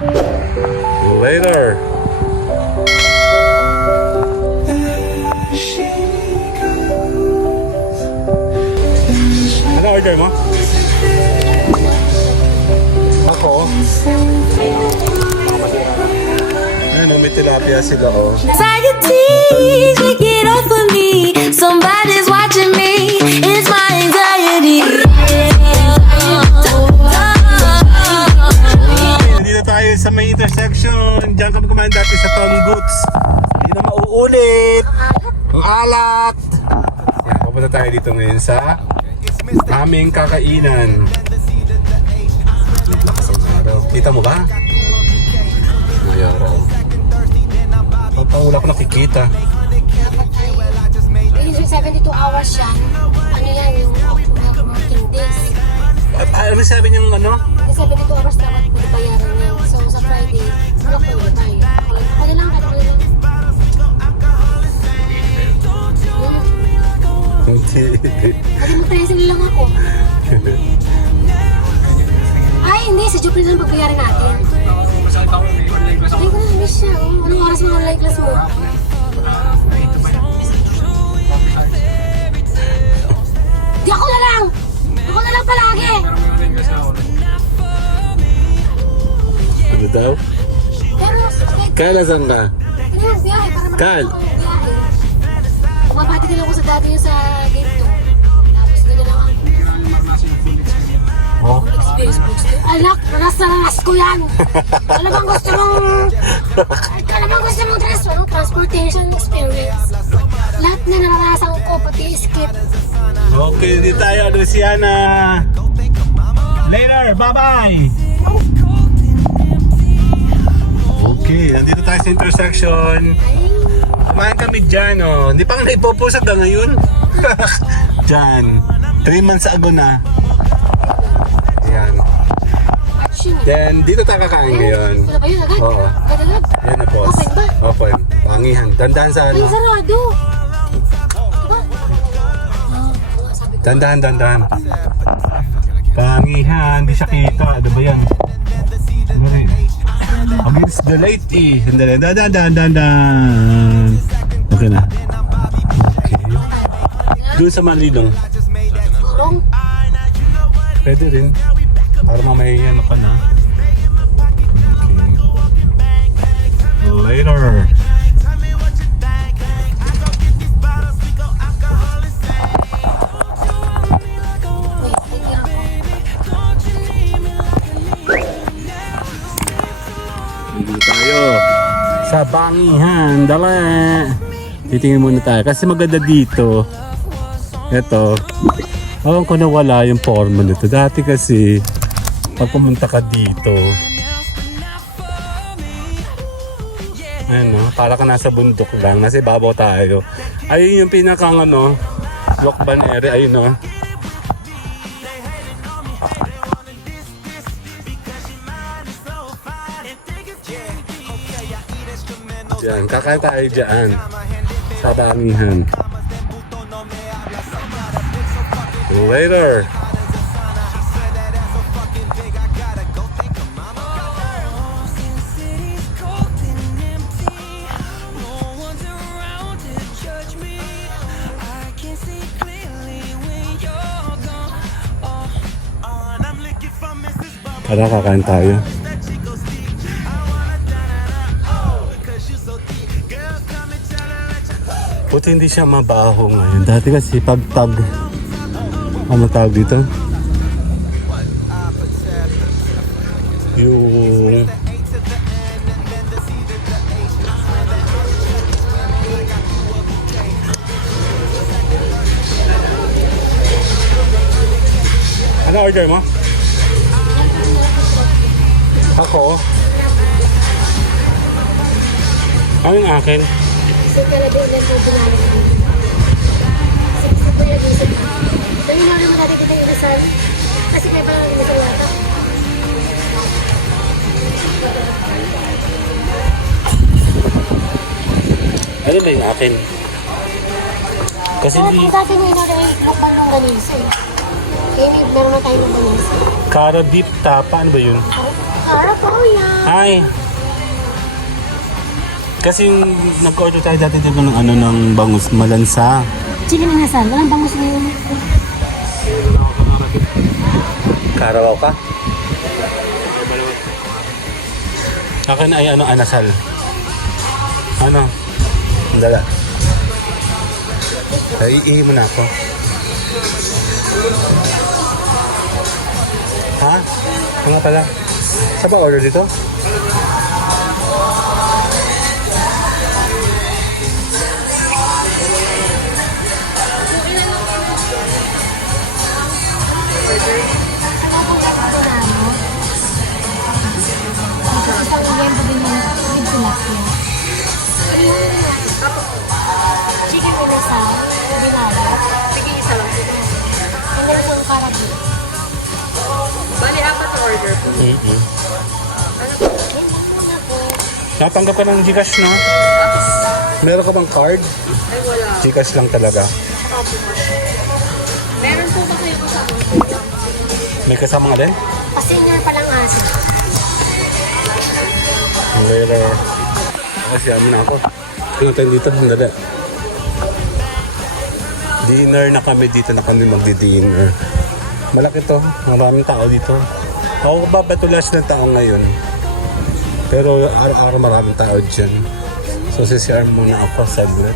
Later. Ano order mo? Ako? Ano, may tilapia sila oh. Anxiety, take it off of me. Somebody's watching me. It's my anxiety. Nandito tayo sa may intersection. Diyan kami kumain dati sa Tom Goods. Hindi na mauulit. Ang alat. Yan, papunta tayo dito ngayon sa aming kakainan. Lakas ang araw. Kita mo ba? May araw. Wala ko nakikita. Yung 72 hours yan, ano yan, yung working days. Ano sabi niyang ano? Yung 72 hours dapat magbayaran yan. So sa Friday, wala ko ulit tayo. Ano lang, ano lang. Hindi. Pwede mo present lang ako. Ay, hindi. Sa Jupiter lang pagbayaran natin. Ay, ko na miss siya. Oh. Anong oras mo online class mo? Di ako na lang! Ako na lang palagi! Ano daw? Pero, Kaya saan ka? ano yung biyahe? Para Kal. makakita ko ng biyahe. Bumabati din ako sa dati yung sa gate 2. Tapos doon na lang ako. Oh. Experience books. Alak, ranas na ranas ko yan! Ano bang gusto mong... Ano bang gusto mong transportation experience? Lahat na naranasan ko, pati skip. Okay, di tayo, Luciana. Later, bye-bye. Okay, nandito tayo sa intersection. Kumain kami dyan, oh. Hindi pa nga naipopost hanggang ngayon. Dyan. 3 months ago na. Ayan. Then, dito tayo kakain ngayon. Wala ba yun agad? Oo. Agad-agad? Yan na, boss. Open ba? Open. Pangihan. Dandahan sa Ay, ano. sarado! Diba? Dandahan. Pangihan. Di siya kita. Ano ba yan? Against the light eh. Dandahan. Okay na. Okay. Doon sa Malilong. Kurong. Pwede rin. Para mamaya yan ka na. Okay. Later. Dito tayo sa Bangihan. Dala. Titingin muna tayo kasi maganda dito. Ito. Alam ko na wala yung forma nito. Dati kasi pag pumunta ka dito, ano, para ka nasa bundok lang. Nasa ibabaw tayo. Ayun yung pinakang ano, Lokban area. Ayun no. Diyan, kakain tayo dyan. Sa Bangihan. Later. Tara, kakain tayo. Buti hindi siya mabaho ngayon. Dati kasi pagtag, ano tawag dito? Yung ano order mo? Ako? Ano yung akin? Kasi talaga yung nasa pinalo namin. Kasi gusto ko yung isip ko. Ito yung naman natin kita yung Rizal. Kasi may parang yung Rizal yata. Ano ba yung akin? Kasi Kaya hindi... kung dati mo inorder ay kapal ng ganisa eh. Kaya meron na tayo ng ganisa. Cara deep tapa, ano ba yun? Sarap po yan. Hi! Kasi nag-order tayo dati dito ng bangus malansa. Chicken inasal. Walang bangus na yun. Karawaw ka? Akin ay anasal. Ano? Dala. Ay, ihi mo na ako. Ha? Ano nga pala? Saan ba order dito? Isang liyempo din yung with tilapia. Chicken inasal. Binado. Sige, isa lang po. And then yung karabi. Bali, apat na order po. Natanggap ka ng Gcash, no? Meron ka bang card? Ay, wala. Gcash lang talaga. Meron po ba kayo kasama? May kasama nga din? Pa-senior pa lang asa. Pero, kasi na ako. Tingnan tayo dito, dala. Dinner na kami dito na kami magdi-dinner. Malaki to, maraming tao dito. Ako babatulas ng tao ngayon. Pero araw-araw maraming tao dyan. So sisiyar muna ako saglit.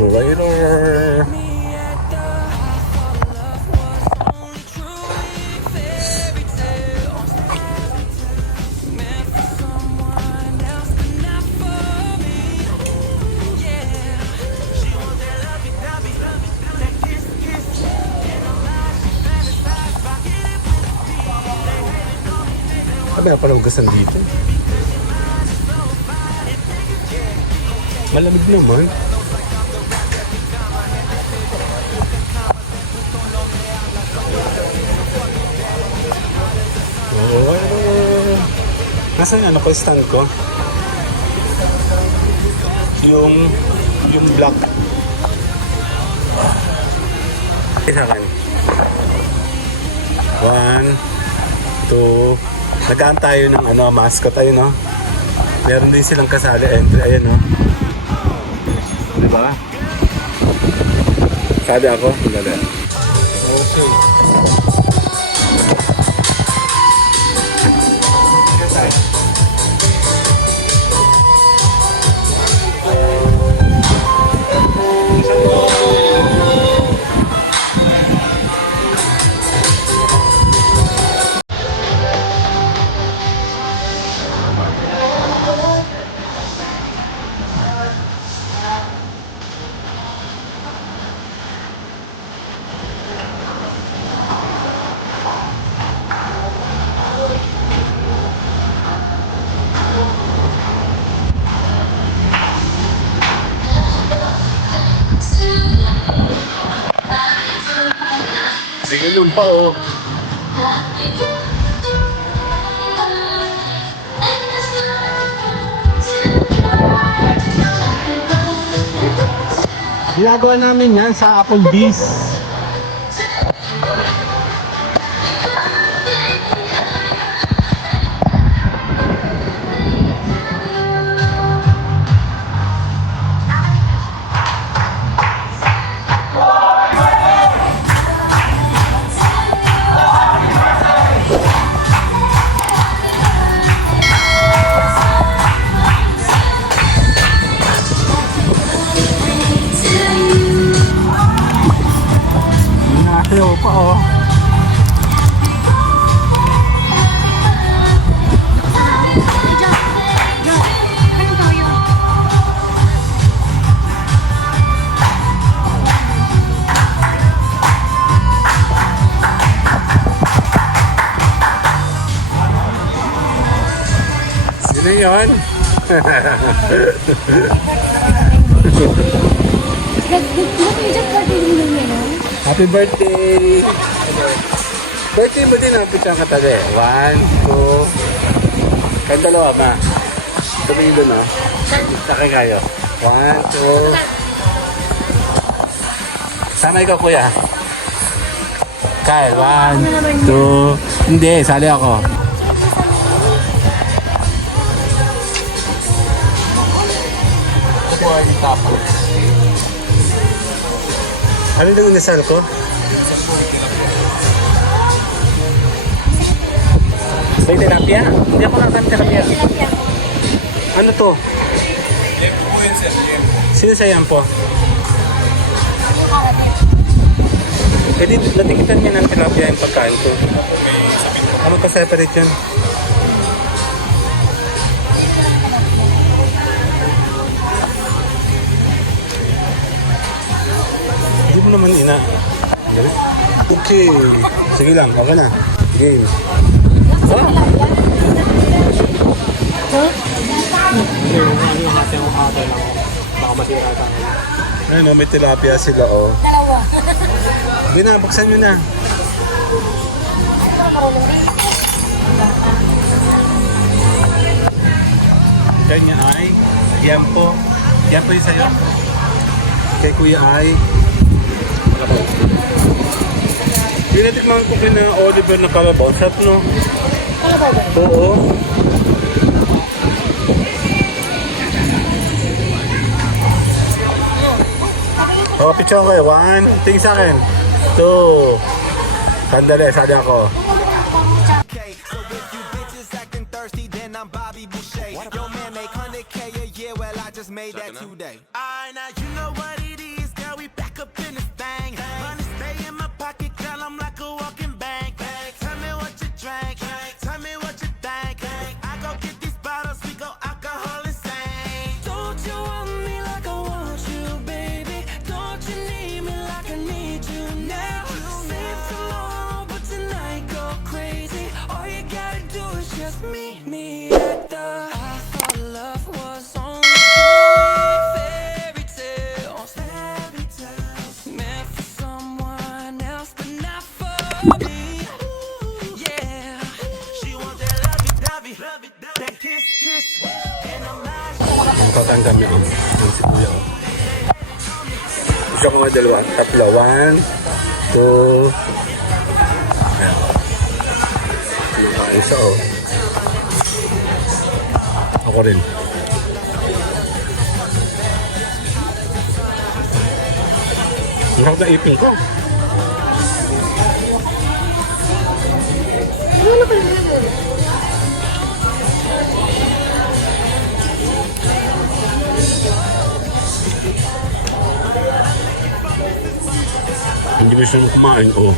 Later! Sabi na pala hugasan dito. Malamig naman. Nasaan ano ko stand ko? Yung black. Isa kan. 1, 2. Nagaan tayo ng mascot ayun, no? Meron din silang kasali entry, ayun, no? Diba? Sabi ako, hindi. Okay. Sige nun pa, oh. Ginagawa namin yan sa Applebee's. Nakasayaw pa, oh. Sino yun? Happy birthday! Birthday mo din ang pitsang katabi. 1, 2. Kayong dalawa, ma. Tumingin doon, no? Sakay kayo. 1, 2. Sana ikaw, kuya. Kyle, 1, 2. Hindi, sali ako. Ano yung inasal ko? May tilapia? Hindi ako nakasal tilapia. Ano to? Sino sa yan po? Eh di, natikitan niya ng tilapia yung pagkain ko. Ano pa separate yun? Hindi mo naman ina. Galit. Okay. Sige lang, okay na. Game. Ano, may tilapia sila, oh. Dalawa. Hindi na, buksan nyo na. Kanya ay, yan po. Yan po yung sa'yo. Kay Kuya ay, ako. Pinatikman ko kina Oliver na kalabaw. Sarap, no? Kalabaw ba? Oo. Oh, picture ko kayo. 1, tingin sa akin. 2. Sandali, sali ako. Okay, so if you bitches acting thirsty, then I'm Bobby Boucher. Yo, man, make 100K a year, well, I just made that today. Alright, now you know what it is, girl, we back up in this thing. Money stay in my pocket, girl, I'm like a walking bank. Tell me what you drank, tell me what you think. I go get these bottles, we go alcohol insane. Don't you want me like I want you, baby? Don't you need me like I need you now? Save tomorrow, but tonight go crazy. All you gotta do is just meet me at the. I thought love was only fairy tales, meant for someone else, but not for me. Yeah, she want that lovey-dovey, that kiss, and I'm not. Ang tatanggal niya. Yung si Kuya. Gusto ko nga dalawa. Tatlo. 1, 2. Ayan. Yung kaisa, oh. Ako rin. Ang harap na ipin ko. Hindi mo siya kumain, oh.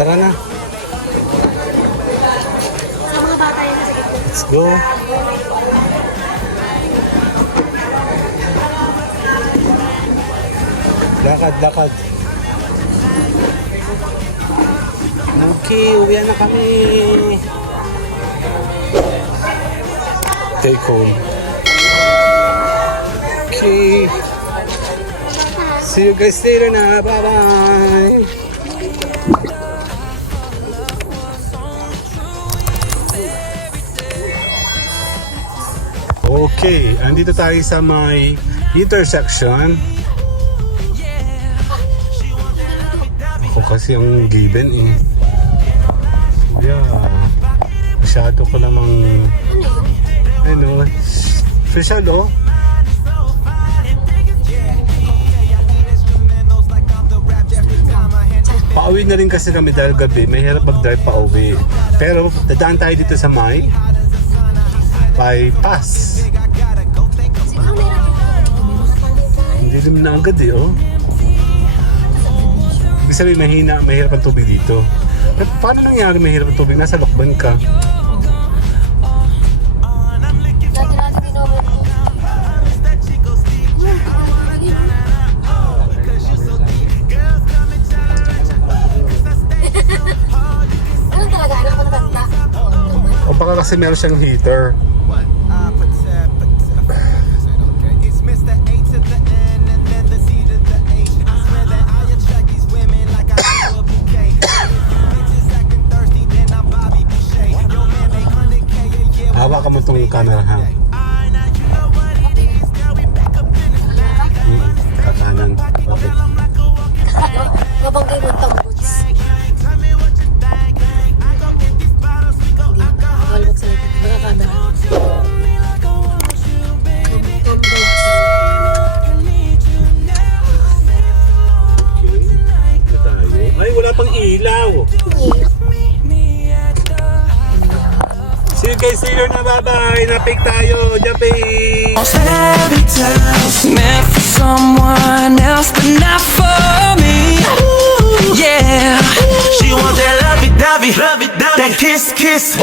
Tara na. Sa mga bata yun sa gitna. Let's go. Lakad, lakad. Okay, uwi na kami. Take home. Okay. See you guys later na. Bye-bye. Okay, andito tayo sa may intersection. Ako kasi ang given eh. Yeah. Masyado ko namang ano, special oh. Pauwi na rin kasi kami dahil gabi. Mahirap mag-drive pa uwi. Pero dadaan tayo dito sa may bypass. Siguro meron yung Hindi rin na agad eh, oh. Ibig sabihin, mahirap ang tubig dito. Pero paano nangyari mahirap ang tubig? Nasa Lokban ka. dati natin ginawa ko. Ganun talaga, anak ko natanda. O baka kasi meron siyang heater. It's Mr. A to the N and then the C to the H. I swear that I attract these women like I do a bouquet. If you bitches acting thirsty, then I'm Bobby Boucher. Your man make 100K a year. Hawa ka mo itong camera ha. Kakanan. Okay. Mabanggay mo itong boots. Hindi. Bawal magsalita. Baka camera. Ay, wala pang ilaw. See you guys later na. Bye-bye. Napik tayo. Japing. Fairy tales meant for someone else, but not for me. Yeah, She want that lovey-dovey, that kiss, kiss.